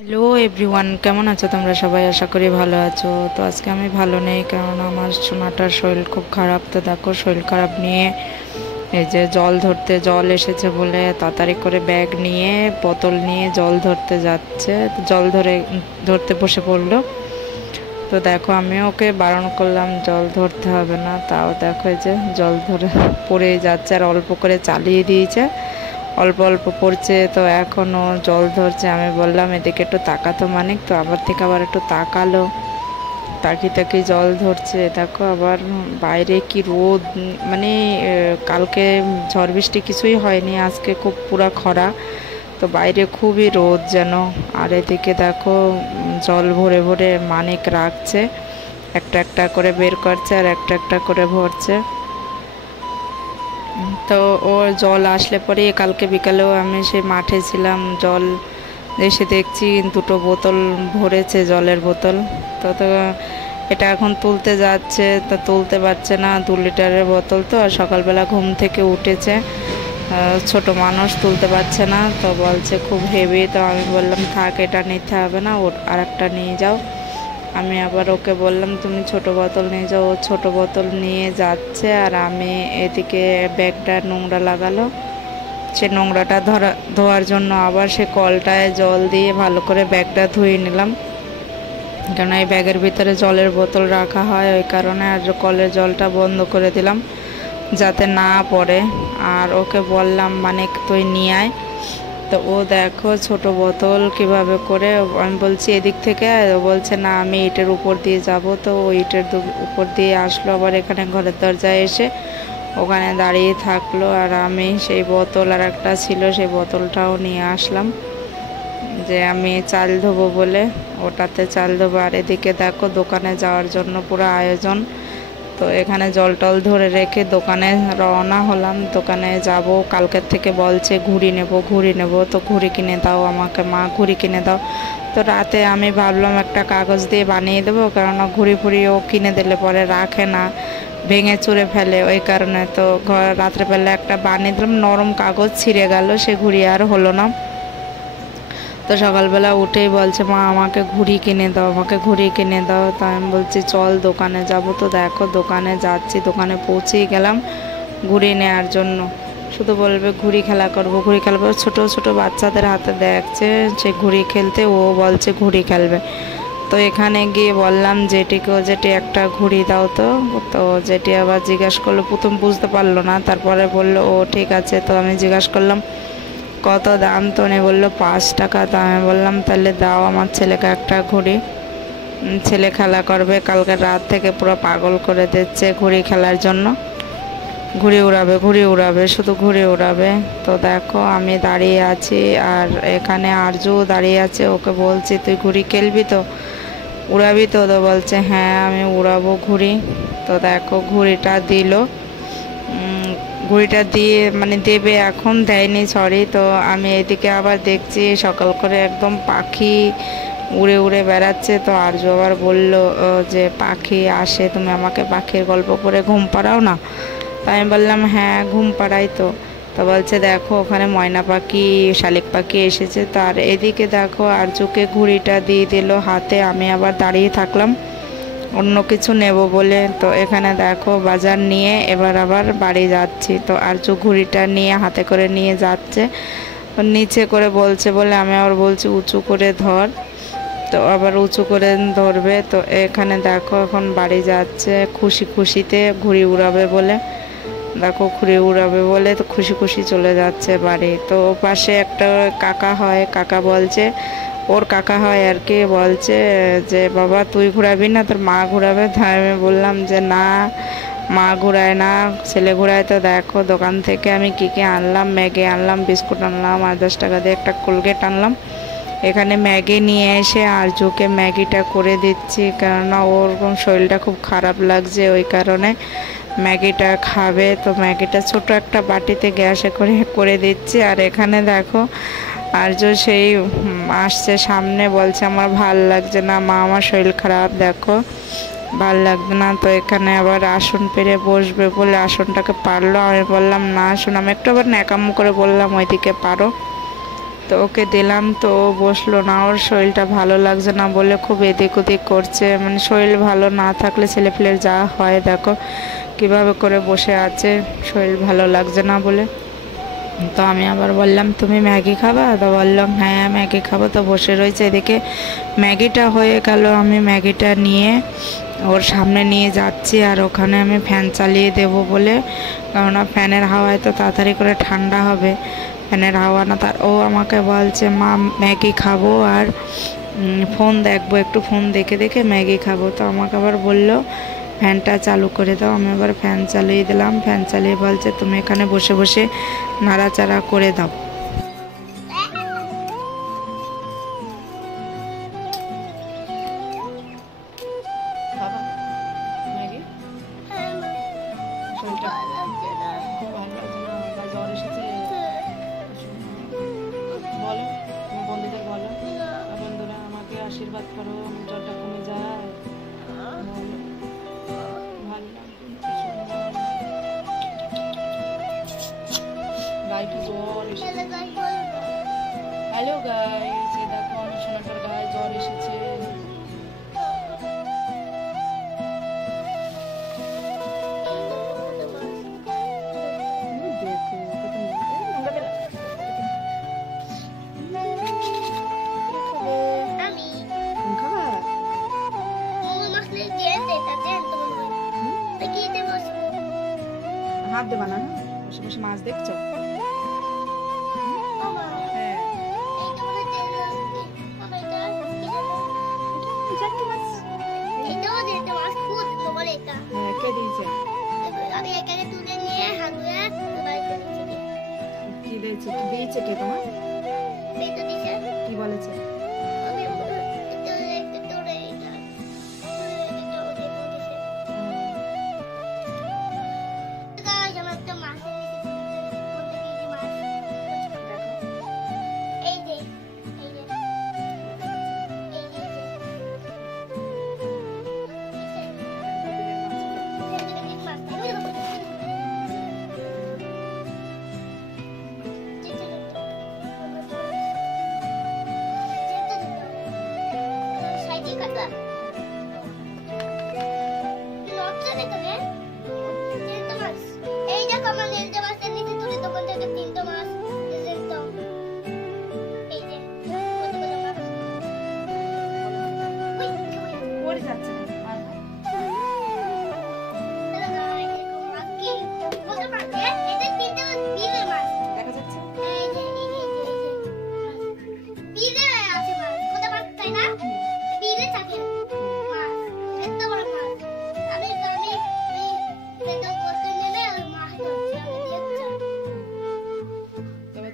Hello everyone, কেমন আছো তোমরা সবাই? আশা করি ভালো আছো। তো আজকে আমি ভালো নেই, কারণ আমার সোনাটার শরীর খুব খারাপ। তো দেখো, শরীর খারাপ নিয়ে এই যে জল ধরতে, জল এসেছে বলে তাড়াতাড়ি করে ব্যাগ নিয়ে বোতল নিয়ে জল ধরতে যাচ্ছে। তো জল ধরতে বসে পড়লো। তো দেখো, আমি ওকে বারণ করলাম জল ধরতে হবে না, তাও দেখো এই যে জল ধরে পড়ে যাচ্ছে, আর অল্প করে চালিয়ে দিয়েছে, অল্প অল্প পড়ছে। তো এখনও জল ধরছে। আমি বললাম এদিকে একটু তাকাতো মানিক, তো আবার থেকে আবার একটু তাকালো, তাকিয়ে তাকিয়ে জল ধরছে। দেখো আবার বাইরে কি রোদ, মানে কালকে ঝড় বৃষ্টি কিছুই হয়নি, আজকে খুব পুরা খরা। তো বাইরে খুবই রোদ যেন। আর এদিকে দেখো জল ভরে ভরে মানিক রাখছে, একটা একটা করে বের করছে আর একটা একটা করে ভরছে। তো ওর জল আসলে পরে কালকে বিকালেও আমি সেই মাঠে ছিলাম, জল এসে দেখছি দুটো বোতল ভরেছে, জলের বোতল। তো এটা এখন তুলতে যাচ্ছে, তা তুলতে পারছে না, 2 লিটারের বোতল। তো আর সকালবেলা ঘুম থেকে উঠেছে, ছোট মানুষ তুলতে পারছে না, তো বলছে খুব হেভি। তো আমি বললাম থাক, এটা নিতে হবে না, ওর আর একটা নিয়ে যাও। আমি আবার ওকে বললাম তুমি ছোট বোতল নিয়ে যাও। ও ছোট বোতল নিয়ে যাচ্ছে, আর আমি এদিকে ব্যাগটা নোংরা লাগালো, সে নোংরাটা ধোয়ার জন্য আবার সে কলটায় জল দিয়ে ভালো করে ব্যাগটা ধুয়ে নিলাম, কেন এই ব্যাগের ভিতরে জলের বোতল রাখা হয়, ওই কারণে। আর কলের জলটা বন্ধ করে দিলাম যাতে না পড়ে। আর ওকে বললাম মানে তুই নিয়ে আয়। তো ও দেখো ছোট বোতল কিভাবে করে, আমি বলছি এদিক থেকে, ও বলছে না আমি ইটের উপর দিয়ে যাব। তো ও ইটের উপর দিয়ে আসলো, আবার এখানে ঘরের দরজায় এসে ওখানে দাঁড়িয়ে থাকলো। আর আমি সেই বোতল, আর একটা ছিল সেই বোতলটাও নিয়ে আসলাম, যে আমি চাল ধোবো বলে ওটাতে চাল ধোবো। আর এদিকে দেখো দোকানে যাওয়ার জন্য পুরো আয়োজন। তো এখানে জল টল ধরে রেখে দোকানে রওনা হলাম। দোকানে যাব, কালকের থেকে বলছে ঘুড়ি নেব ঘুড়ি নেব, তো ঘুড়ি কিনে দাও আমাকে মা, ঘুড়ি কিনে দাও। তো রাতে আমি ভাবলাম একটা কাগজ দিয়ে বানিয়ে দেবো, কেননা ঘুড়ি ফুড়ি ও কিনে দিলে পরে রাখে না, ভেঙে চুরে ফেলে, ওই কারণে। তো রাত্রেবেলা একটা বানিয়ে দিলাম, নরম কাগজ ছিঁড়ে গেল, সে ঘুড়ি আর হলো না। তো সকালবেলা উঠেই বলছে মা আমাকে ঘুড়ি কিনে দাও, আমাকে ঘুড়ি কিনে দাও। তো আমি বলছি চল দোকানে যাব। তো দেখো দোকানে যাচ্ছি, দোকানে পৌঁছেই গেলাম ঘুড়ি নেওয়ার জন্য। শুধু বলবে ঘুড়ি খেলা করবো ঘুড়ি খেলবো, ছোটো ছোটো বাচ্চাদের হাতে দেখছে সে ঘুড়ি খেলতে, ও বলছে ঘুড়ি খেলবে। তো এখানে গিয়ে বললাম জেঠিকেও, জেঠি একটা ঘুড়ি দাও। তো তো জেঠি আবার জিজ্ঞাসা করলো, প্রথম বুঝতে পারলো না, তারপরে বললো ও ঠিক আছে। তো আমি জিজ্ঞাসা করলাম কত দাম, তো উনি বললো 5 টাকা। তো আমি বললাম তাহলে দাও আমার ছেলেকে একটা ঘুড়ি, ছেলে খেলা করবে, কালকে রাত থেকে পুরো পাগল করে দিচ্ছে ঘুড়ি খেলার জন্য, ঘুড়ি উড়াবে ঘুড়ি উড়াবে, শুধু ঘুড়ি উড়াবে। তো দেখো আমি দাঁড়িয়ে আছি, আর এখানে আরজু দাঁড়িয়ে আছে, ওকে বলছি তুই ঘুড়ি খেলবি তো, উড়াবি তো? তো বলছে হ্যাঁ আমি উড়াবো ঘুড়ি। তো দেখো ঘুড়িটা দিল, ঘুড়িটা দিয়ে মানে দেবে এখন, দেয়নি সরি। তো আমি এদিকে আবার দেখছি সকাল করে একদম পাখি উড়ে উড়ে বেড়াচ্ছে। তো আরজু আবার বললো যে পাখি আসে, তুমি আমাকে পাখির গল্প করে ঘুম পাড়াও না। তো আমি বললাম হ্যাঁ ঘুম পাড়াই তো। তো বলছে দেখো ওখানে ময়না পাখি, শালিক পাখি এসেছে। তার এদিকে দেখো আরজুকে ঘুড়িটা দিয়ে দিল হাতে, আমি আবার দাঁড়িয়ে থাকলাম অন্য কিছু নেব বলে। তো এখানে দেখো বাজার নিয়ে এবার আবার বাড়ি যাচ্ছি। তো আরজু ঘুড়িটা নিয়ে হাতে করে নিয়ে যাচ্ছে, নিচে করে বলছে বলে আমি আবার বলছি উঁচু করে ধর। তো আবার উঁচু করে ধরবে। তো এখানে দেখো এখন বাড়ি যাচ্ছে খুশি খুশিতে, ঘুড়ি উড়াবে বলে। দেখো ঘুড়ি উড়াবে বলে তো খুশি খুশি চলে যাচ্ছে বাড়ি। তো পাশে একটা কাকা হয়, কাকা বলছে, ওর কাকা হয় আর কি, বলছে যে বাবা তুই ঘুরাবি না, তোর মা ঘুরাবে। তাই আমি বললাম যে না মা ঘুরায় না, ছেলে ঘুরায়। তো দেখো দোকান থেকে আমি কী কী আনলাম, ম্যাগি আনলাম, বিস্কুট আনলাম, আর 10 টাকা দিয়ে একটা কোলগেট আনলাম। এখানে ম্যাগি নিয়ে এসে আরজুকে ম্যাগিটা করে দিচ্ছি, কেননা ওরকম শরীরটা খুব খারাপ লাগছে, ওই কারণে ম্যাগিটা খাবে। তো ম্যাগিটা ছোট একটা বাটিতে গ্যাসে করে করে দিচ্ছি। আর এখানে দেখো আরজু সেই আসছে সামনে, বলছে আমার ভাল লাগছে না মা, আমার শরীর খারাপ, দেখো ভাল লাগবে না। তো এখানে আবার আসন পেরে বসবে বলে আসনটাকে পারলো। আমি বললাম না আসুন, আমি একটু আবার ন্যাকামো করে বললাম ওইদিকে পারো। তো ওকে দিলাম, তো ও বসলো না, ওর শরীরটা ভালো লাগছে না বলে খুব এদিক ওদিক করছে। মানে শরীর ভালো না থাকলে ছেলেপেলের যা হয়, দেখো কিভাবে করে বসে আছে শরীর ভালো লাগছে না বলে। তো আমি আবার বললাম তুমি ম্যাগি খাবা? তো বললাম হ্যাঁ ম্যাগি খাবো। তো বসে রয়েছে এদিকে। ম্যাগিটা হয়ে গেল, আমি ম্যাগিটা নিয়ে ওর সামনে নিয়ে যাচ্ছি, আর ওখানে আমি ফ্যান চালিয়ে দেব বলে, কেননা ফ্যানের হাওয়ায় তো তাড়াতাড়ি করে ঠান্ডা হবে, ফ্যানের হাওয়া না। তার ও আমাকে বলছে মা ম্যাগি খাবো আর ফোন দেখবো, একটু ফোন দেখে দেখে ম্যাগি খাবো। তো আমাকে আবার বললো ফ্যানটা চালু করে দাও। আমি আবার ফ্যান চালিয়ে দিলাম। ফ্যান চালিয়ে বলছে তুমি এখানে বসে বসে নাড়াচাড়া করে দাও। বলো তুমি বন্ধুদের বলো, বন্ধুরা আমাকে আশীর্বাদ করো, জ্বরটা কমে যায়। গায়ে জ্বর এসেছে। হ্যালো গাইস, এই দেখো আমার সোনাটার গায়ে জ্বর এসেছে। হাত দেবা না, বসে বসে মাছ দেখছো? কে দিয়েছে? কি দিয়েছে? কি দিয়েছে কে তোমার? কি বলেছে?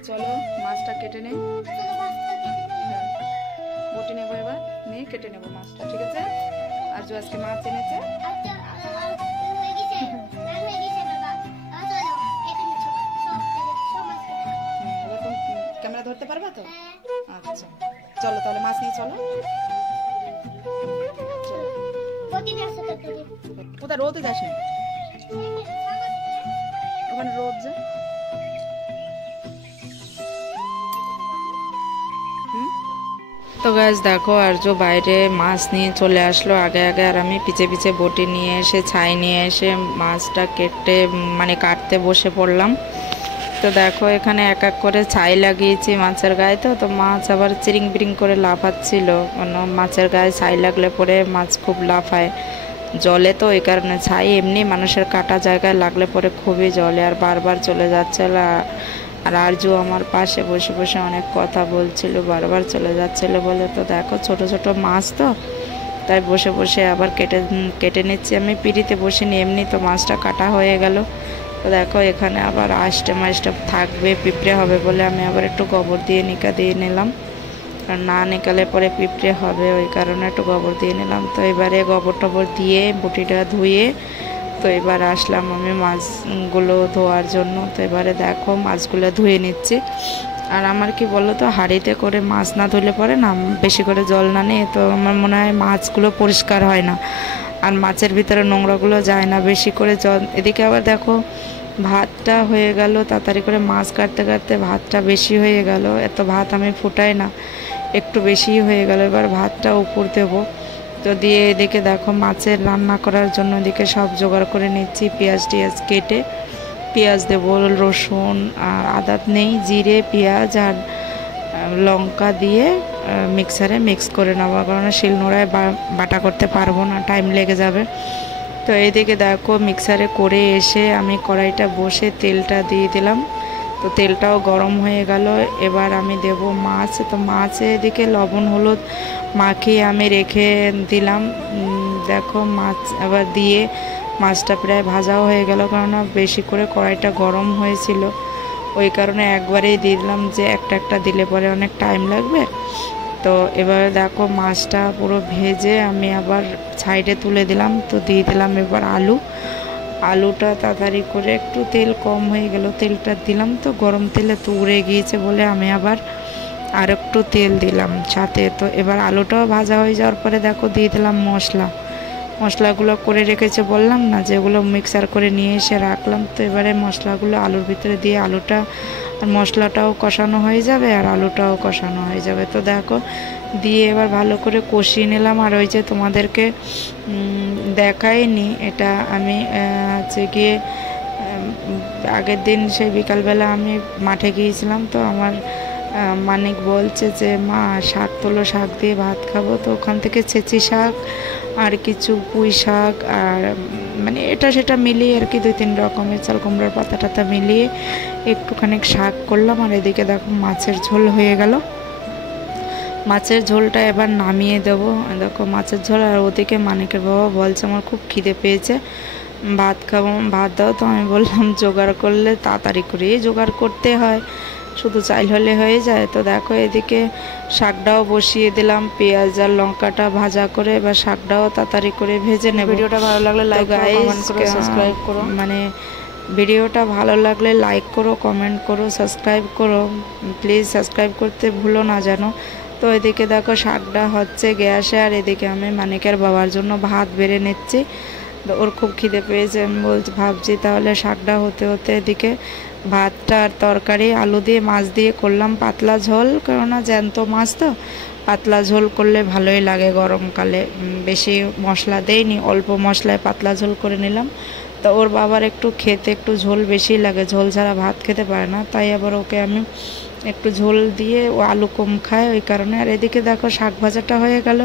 চলো মাছটা কেটে নেই, বটি নেবো এবার, নিয়ে কেটে নেবো মাছটা, ঠিক আছে? আর যে আজকে মাছ এনেছে ক্যামেরা ধরতে পারবা তো? আচ্ছা চলো তাহলে মাছ নিয়ে চলো। কোথায় রোদে যাস না, ওখানে রোদ যায়। তো গাছ দেখো আর যে বাইরে মাছ নিয়ে চলে আসলো আগে আগে, আর আমি পিছে পিছে বটি নিয়ে এসে ছাই নিয়ে এসে মাছটা কেটে মানে কাটতে বসে পড়লাম। তো দেখো এখানে এক এক করে ছাই লাগিয়েছি মাছের গায়ে। তো মাছ আবার চিরিং বিরিং করে লাফাচ্ছিল, মানে মাছের গায়ে ছাই লাগলে পরে মাছ খুব লাফায় জলে, তো এই কারণে ছাই এমনি মানুষের কাটা জায়গায় লাগলে পরে খুবই জলে, আর বারবার চলে যাচ্ছিল। আর আরজু আমার পাশে বসে বসে অনেক কথা বলছিল, বারবার চলে যাচ্ছিল বলে। তো দেখো ছোট ছোট মাছ তো তাই বসে বসে আবার কেটে নিচ্ছি। আমি পিড়িতে বসিনি, এমনি তো মাছটা কাটা হয়ে গেল। তো দেখো এখানে আবার আষ্টে মাছটা থাকবে, পিঁপড়ে হবে বলে আমি আবার একটু গোবর দিয়ে নিলাম, আর না নিকালে পরে পিঁপড়ে হবে, ওই কারণে একটু গোবর দিয়ে নিলাম। তো এবারে গোবর টবর দিয়ে বটিটা ধুয়ে তো এবার আসলাম আমি মাছগুলো ধোয়ার জন্য। তো এবারে দেখো মাছগুলো ধুয়ে নিচ্ছি। আর আমার কি বলো তো, হাঁড়িতে করে মাছ না ধুলে পরে না, বেশি করে জল না নিয়ে তো আমার মনে হয় মাছগুলো পরিষ্কার হয় না, আর মাছের ভিতরে নোংরাগুলো যায় না বেশি করে জল। এদিকে আবার দেখো ভাতটা হয়ে গেল, তাড়াতাড়ি করে মাছ কাটতে কাটতে ভাতটা বেশি হয়ে গেল। এত ভাত আমি ফুটাই না, একটু বেশি হয়ে গেল। এবার ভাতটা উপর দেবো। তো দিয়ে এদিকে দেখো মাছের রান্না করার জন্য এদিকে সব জোগাড় করে নিচ্ছি। পেঁয়াজ টিয়াজ কেটে, পেঁয়াজ দেবো, রসুন আর আদা নেই, জিরে পেঁয়াজ আর লঙ্কা দিয়ে মিক্সারে মিক্স করে নেবো, কারণ শিলনোড়ায় বাটা করতে পারবো না, টাইম লেগে যাবে। তো এইদিকে দেখো মিক্সারে করে এসে আমি কড়াইটা বসে তেলটা দিয়ে দিলাম। তো তেলটাও গরম হয়ে গেল। এবার আমি দেব মাছ। তো মাছে এদিকে লবণ হলুদ মাখিয়ে আমি রেখে দিলাম। দেখো মাছ আবার দিয়ে মাছটা প্রায় ভাজাও হয়ে গেল, কেননা বেশি করে কড়াইটা গরম হয়েছিল, ওই কারণে একবারেই দিয়ে দিলাম, যে একটা একটা দিলে পরে অনেক টাইম লাগবে। তো এবার দেখো মাছটা পুরো ভেজে আমি আবার সাইডে তুলে দিলাম। তো দিয়ে দিলাম এবার আলুটা তাড়াতাড়ি করে, একটু তেল কম হয়ে গেল, তেলটা দিলাম তো গরম তেলে তো উড়ে গিয়েছে বলে আমি আবার আর একটু তেল দিলাম সাথে। তো এবার আলুটাও ভাজা হয়ে যাওয়ার পরে দেখো দিয়ে দিলাম মশলাগুলো করে রেখেছে বললাম না, যেগুলো মিক্সার করে নিয়ে এসে রাখলাম। তো এবারে মশলাগুলো আলুর ভিতরে দিয়ে আলুটা আর মশলাটাও কষানো হয়ে যাবে আর আলুটাও কষানো হয়ে যাবে। তো দেখো দিয়ে এবার ভালো করে কষিয়ে নিলাম। আর ওই যে তোমাদেরকে দেখাইনি, এটা আমি হচ্ছে গিয়ে আগের দিন সেই বিকালবেলা আমি মাঠে গিয়েছিলাম। তো আমার মানিক বলছে যে মা শাক তোলো, শাক দিয়ে ভাত খাবো। তো ওখান থেকে ছেঁচি শাক আর কিছু পুঁই শাক আর মানে এটা সেটা মিলিয়ে আর কি 2-3 রকমের চাল কুমড়োর পাতা টাতা মিলিয়ে একটুখানি শাক করলাম। আর এদিকে দেখো মাছের ঝোল হয়ে গেল। মাছের ঝোলটা এবার নামিয়ে দেবো। দেখো মাছের ঝোল। আর ওদিকে মানিকের বাবা বলছে আমার খুব খিদে পেয়েছে, ভাত খাবো, ভাত দাও। তো আমি বললাম জোগাড় করলে তাড়াতাড়ি করেই জোগাড় করতে হয়, শুধু চাইল হলে হয়ে যায়। তো দেখো এদিকে শাকটাও বসিয়ে দিলাম, পেঁয়াজ আর লঙ্কাটা ভাজা করে এবার শাকটাও তাড়াতাড়ি করে ভেজে নেব। ভিডিওটা ভালো লাগলে লাইক করো, কমেন্ট করো, সাবস্ক্রাইব করো। মানে ভিডিওটা ভালো লাগলে লাইক করো, কমেন্ট করো, সাবস্ক্রাইব করো, প্লিজ সাবস্ক্রাইব করতে ভুলো না যেন। তো এদিকে দেখো শাকটা হচ্ছে গ্যাসে, আর এদিকে আমি মানিকের বাবার জন্য ভাত বেড়ে নিচ্ছি। ওর খুব খিদে পেয়েছে, আমি ভাবছি তাহলে শাকটা হতে হতে এদিকে ভাতটা আর তরকারি আলু দিয়ে মাছ দিয়ে করলাম পাতলা ঝোল, কেননা জ্যান্ত মাছ তো পাতলা ঝোল করলে ভালোই লাগে গরমকালে। বেশি মশলা দেইনি, অল্প মশলায় পাতলা ঝোল করে নিলাম। তো ওর বাবার একটু খেতে একটু ঝোল বেশি লাগে, ঝোল ছাড়া ভাত খেতে পারে না, তাই আবার ওকে আমি একটু ঝোল দিয়ে, ও আলু কম খায় ওই কারণে। আর এদিকে দেখো শাক ভাজাটা হয়ে গেল।